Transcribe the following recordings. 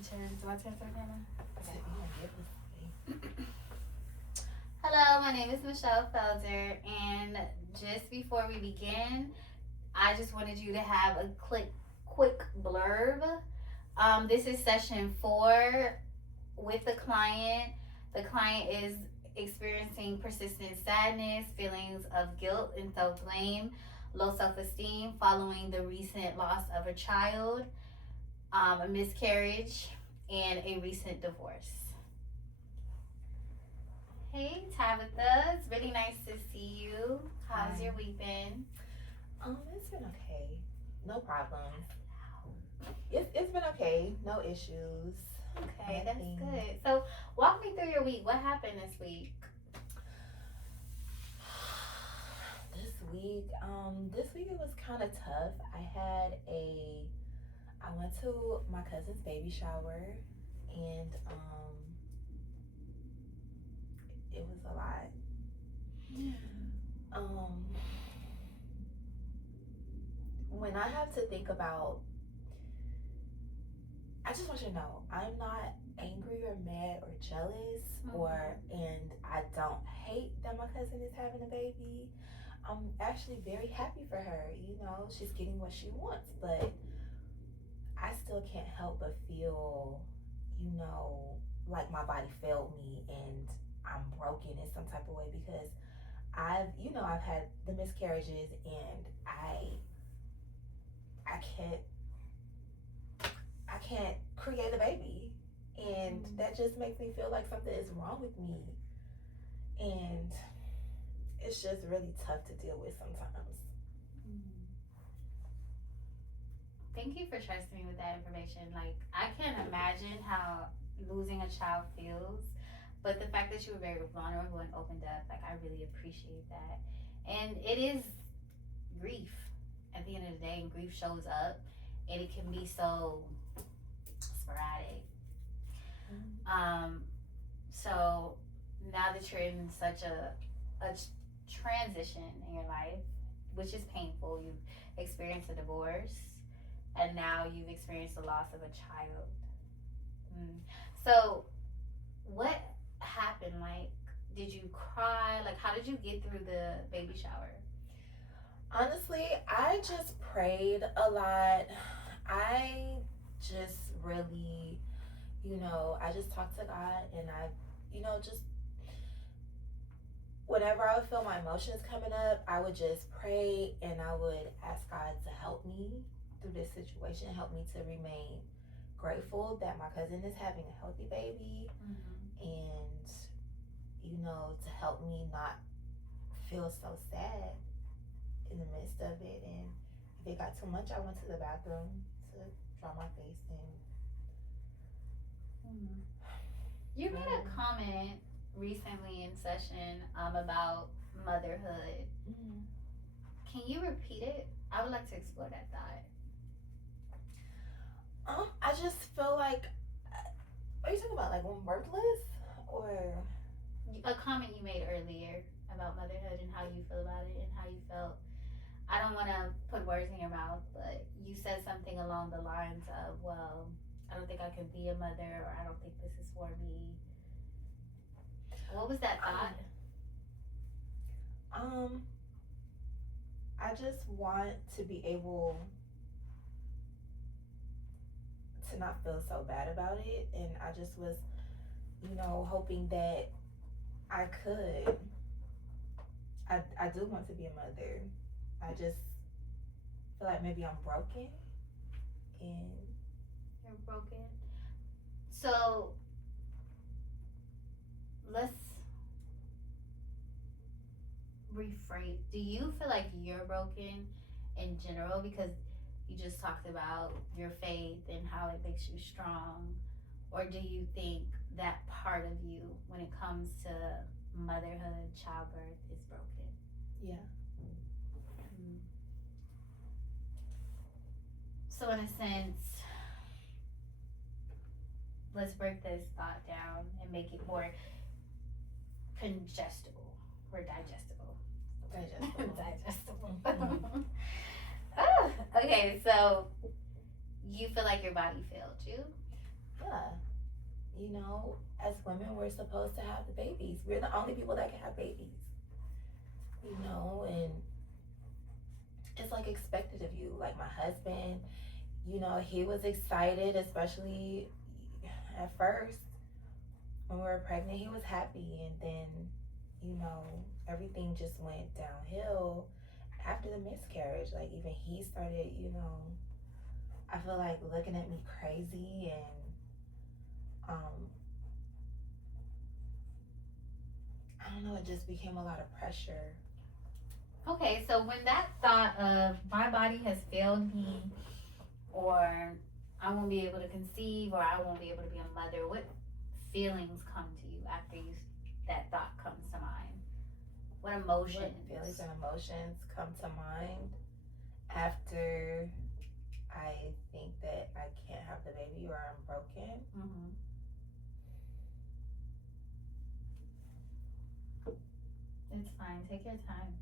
Do I turn the camera? Okay. Hello, my name is Michelle Felder, and just before we begin, I just wanted you to have a quick blurb. This is session 4 with the client. The client is experiencing persistent sadness, feelings of guilt and self blame, low self esteem following the recent loss of a child, a miscarriage, and a recent divorce. Hey Tabitha, it's really nice to see you. How's Hi. your week been? It's been okay. No problems. It's been okay. No issues. Okay, that's Nothing. good. So walk me through your week. What happened this week? This week it was kind of tough. I went to my cousin's baby shower, and it was a lot. Um, when I have to think about, I just want you to know, I'm not angry or mad or jealous, and I don't hate that my cousin is having a baby. I'm actually very happy for her. You know, she's getting what she wants, but I still can't help but feel, you know, like my body failed me and I'm broken in some type of way because I've had the miscarriages, and I can't create a baby, and that just makes me feel like something is wrong with me, and it's just really tough to deal with sometimes. Thank you for trusting me with that information. Like, I can't imagine how losing a child feels, but the fact that you were very vulnerable and opened up, like, I really appreciate that. And it is grief at the end of the day, and grief shows up, and it can be so sporadic. So now that you're in such a transition in your life, which is painful, you've experienced a divorce, and now you've experienced the loss of a child. So, what happened? Like, did you cry? Like, how did you get through the baby shower? Honestly, I just prayed a lot. I just really, I just talked to God, and just whenever I would feel my emotions coming up, I would just pray, and I would ask God to help me through this situation, help me to remain grateful that my cousin is having a healthy baby, and to help me not feel so sad in the midst of it. And if it got too much, I went to the bathroom to dry my face. And you made a comment recently in session about motherhood. Can you repeat it? I would like to explore that thought. I just feel like, are you talking about like when worthless, or a comment you made earlier about motherhood and how you feel about it and how you felt? I don't want to put words in your mouth, but you said something along the lines of, well, I don't think I can be a mother, or I don't think this is for me. What was that thought? I just want to be able to not feel so bad about it, and I just was, hoping that I could. I do want to be a mother. I just feel like maybe I'm broken, and you're broken. So let's rephrase. Do you feel like you're broken in general because you just talked about your faith and how it makes you strong, or do you think that part of you, when it comes to motherhood, childbirth, is broken? Yeah. So in a sense, let's break this thought down and make it more digestible. Digestible. Okay, so you feel like your body failed you? Yeah. You know, as women, we're supposed to have the babies. We're the only people that can have babies. You know, and it's like expected of you. Like my husband, you know, he was excited, especially at first when we were pregnant. He was happy, and then, you know, everything just went downhill after the miscarriage. Like even he started, you know, I feel like looking at me crazy, and I don't know, it just became a lot of pressure. Okay, so when that thought of my body has failed me, or I won't be able to conceive, or I won't be able to be a mother, what feelings come to you after that thought comes to mind? What emotions? What feelings and emotions come to mind after I think that I can't have the baby or I'm broken? Mm-hmm. It's fine. Take your time.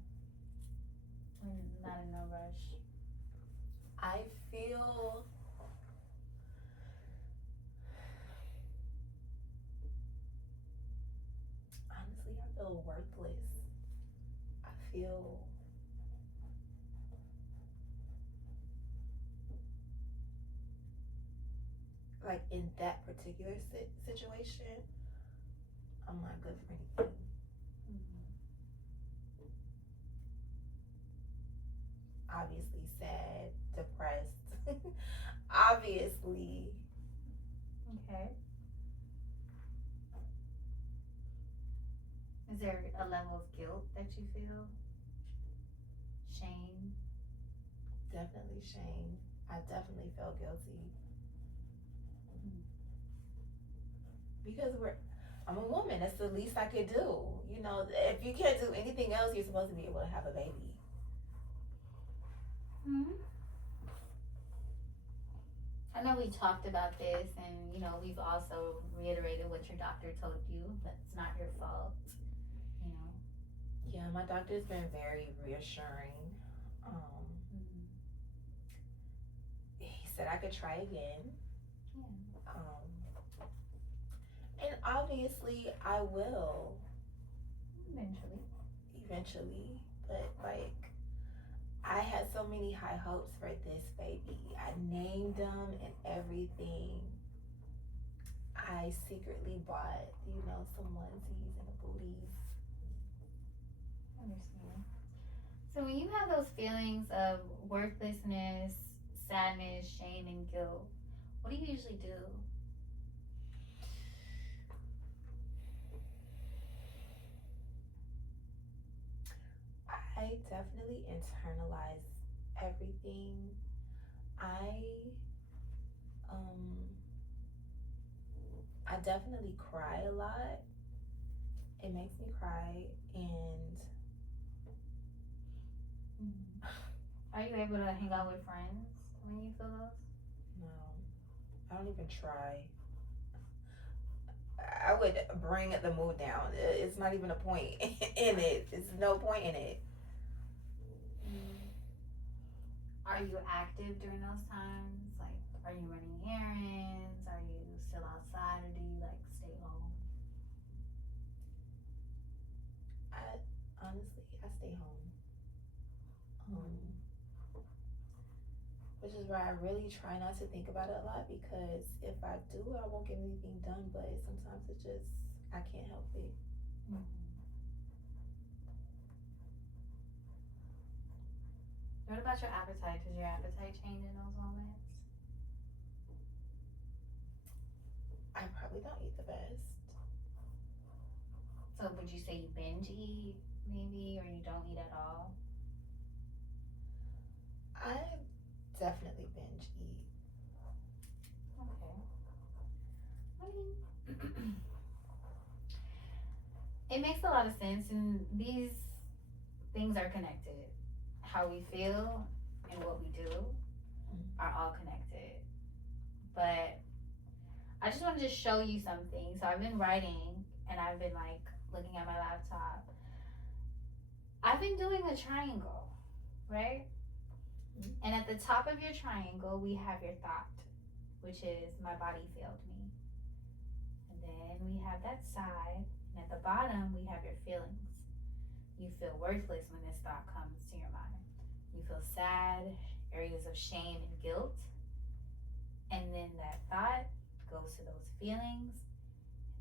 We're not in no rush. I feel honestly, I feel worthless. I feel like in that particular situation, I'm not good for anything. Mm-hmm. Obviously sad, depressed. Obviously. Okay. Is there a level of guilt that you feel? Shame? Definitely shame. I definitely feel guilty. Because I'm a woman. That's the least I could do. You know, if you can't do anything else, you're supposed to be able to have a baby. Hmm. I know we talked about this, and you know we've also reiterated what your doctor told you. That's not your fault. You know. Yeah, my doctor's been very reassuring. Mm-hmm. He said I could try again. Yeah. And obviously I will. Eventually. But like I had so many high hopes for this baby. I named him and everything. I secretly bought, you know, some onesies and booties. I understand. So when you have those feelings of worthlessness, sadness, shame, and guilt, what do you usually do? I definitely internalize everything. I um I definitely cry a lot. It makes me cry, and Are you able to hang out with friends when you feel those? no, I don't even try. I would bring the mood down. It's not even a point in it. It's no point in it. Are you active during those times? Like, are you running errands? Are you still outside, or do you like stay home? Honestly, I stay home. Which is why I really try not to think about it a lot, because if I do, I won't get anything done. But sometimes it just, I can't help it. What about your appetite? Does your appetite change in those moments? I probably don't eat the best. So would you say you binge eat maybe, or you don't eat at all? I definitely binge eat. Okay. I mean, it makes a lot of sense, and these things are connected. How we feel and what we do are all connected. But I just wanted to show you something. So I've been writing, and I've been like looking at my laptop. I've been doing a triangle, right? And at the top of your triangle, we have your thought. which is my body failed me. And then we have that side, and at the bottom we have your feelings. You feel worthless when this thought comes to your mind. You feel sad, areas of shame and guilt. And then that thought goes to those feelings,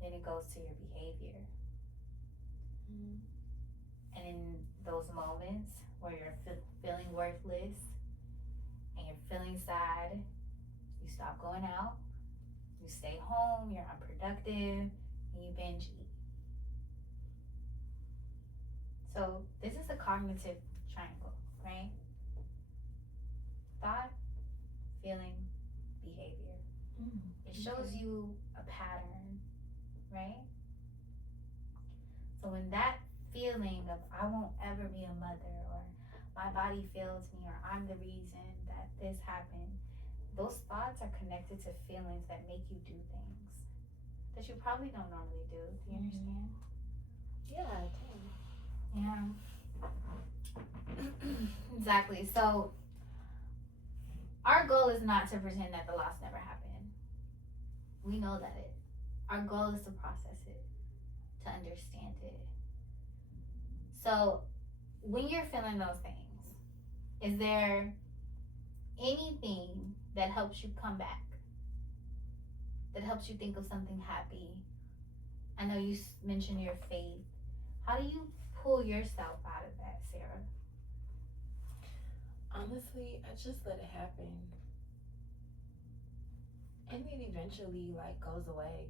then it goes to your behavior. Mm. And in those moments where you're feeling worthless and you're feeling sad, you stop going out, you stay home, you're unproductive, and you binge eat. So this is a cognitive triangle, right? Thought, feeling, behavior. It shows you a pattern, right? So when that feeling of I won't ever be a mother, or my body fails me, or I'm the reason that this happened, those thoughts are connected to feelings that make you do things that you probably don't normally do. Do you understand? Yeah, I can. Yeah. Exactly. So our goal is not to pretend that the loss never happened. We know that our goal is to process it, to understand it. So when you're feeling those things, is there anything that helps you come back? That helps you think of something happy? I know you mentioned your faith. How do you pull yourself out of that, Sarah? Honestly, I just let it happen. And it eventually goes away.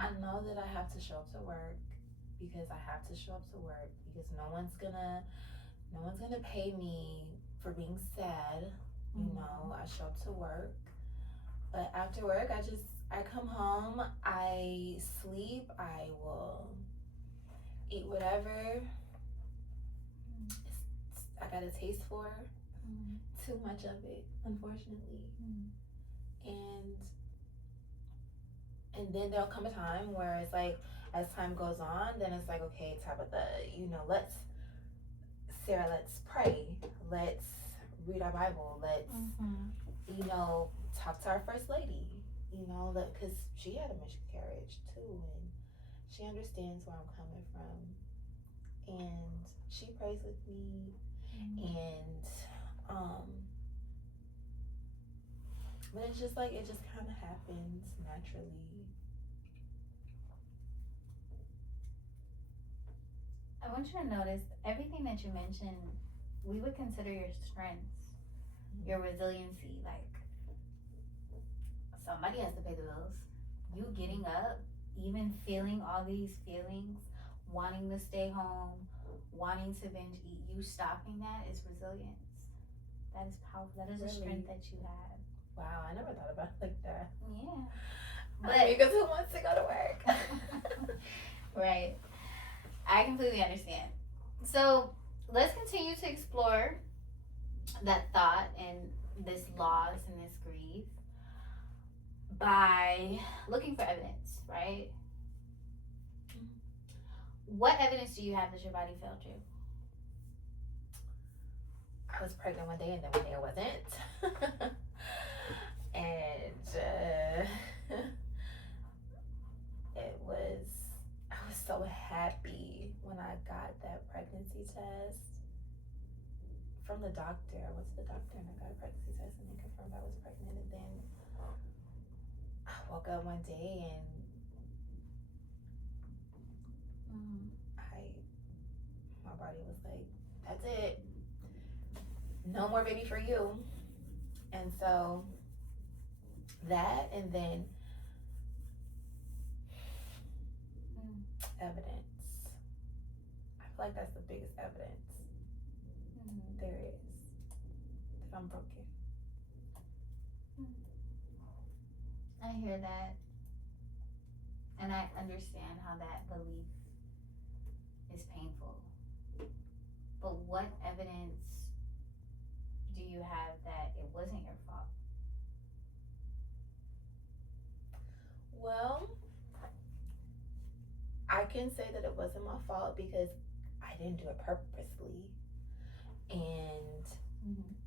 I know that I have to show up to work because I have to show up to work because no one's gonna pay me for being sad. You know, I show up to work. But after work I come home, I sleep, I will eat whatever I got a taste for. Too much of it, unfortunately. And then there'll come a time where it's like, as time goes on, then it's like, okay, Tabitha, let's pray, let's read our Bible, let's talk to our first lady, because she had a miscarriage too, and she understands where I'm coming from, and she prays with me, and but it's just like, it just kind of happens naturally. I want you to notice everything that you mentioned, we would consider your strengths, your resiliency. Like, somebody has to pay the bills. You getting up, even feeling all these feelings, wanting to stay home, wanting to binge eat, you stopping that is resilience. That is powerful. That is a strength that you have. Wow, I never thought about it like that. Yeah. But because who wants to go to work? Right. I completely understand. So let's continue to explore that thought and this loss and this grief by looking for evidence, right? What evidence do you have that your body failed you? I was pregnant one day and then one day I wasn't. And I was so happy when I got that pregnancy test from the doctor. I went to the doctor and I got a pregnancy test and they confirmed I was pregnant. And then I woke up one day and my body was like, that's it. No more baby for you. And so that, and then evidence. I feel like that's the biggest evidence there is that I'm broken. I hear that, and I understand how that belief is painful. But what evidence do you have that it wasn't your fault? Well, I can say that it wasn't my fault because I didn't do it purposely. And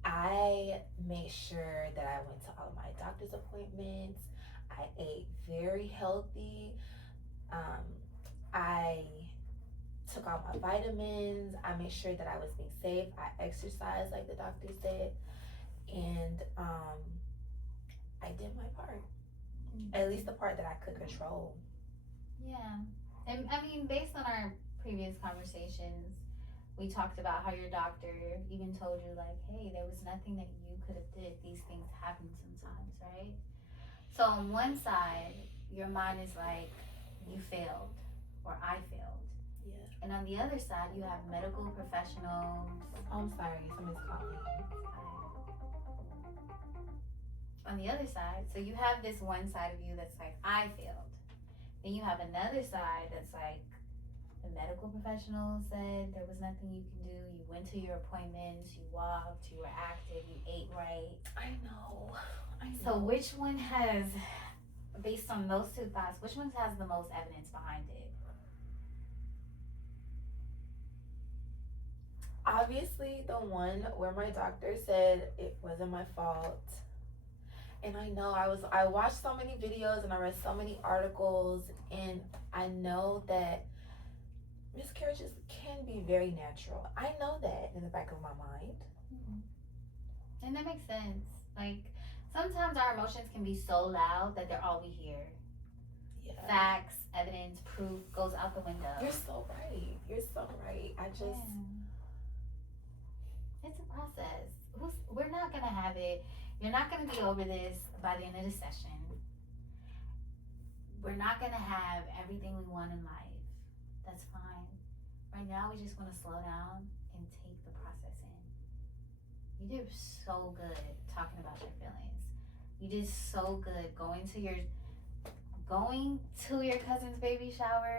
I made sure that I went to all my doctor's appointments. I ate very healthy. I took all my vitamins. I made sure that I was being safe. I exercised like the doctor said, and I did my part. At least the part that I could control. Yeah. And I mean, based on our previous conversations, we talked about how your doctor even told you, like, hey, there was nothing that you could have did. These things happen sometimes, right? So on one side, your mind is like, you failed or I failed. Yeah. And on the other side, you have medical professionals. Oh, I'm sorry, somebody's calling. On the other side, so you have this one side of you that's like, I failed. Then you have another side that's like, the medical professional said there was nothing you can do. You went to your appointments, you walked, you were active, you ate right. I know. So which one has, based on those two thoughts, which one has the most evidence behind it? Obviously, the one where my doctor said it wasn't my fault. And I know I watched so many videos and I read so many articles, and I know that miscarriages can be very natural. I know that in the back of my mind. And that makes sense. Like, sometimes our emotions can be so loud that they're all we hear. Yeah. Facts, evidence, proof goes out the window. You're so right. You're so right. I just. Yeah. It's a process. We're not gonna have it. You're not gonna be over this by the end of the session. We're not gonna have everything we want in life. That's fine. Right now, we just want to slow down and take the process in. You did so good talking about your feelings. You did so good going to your cousin's baby shower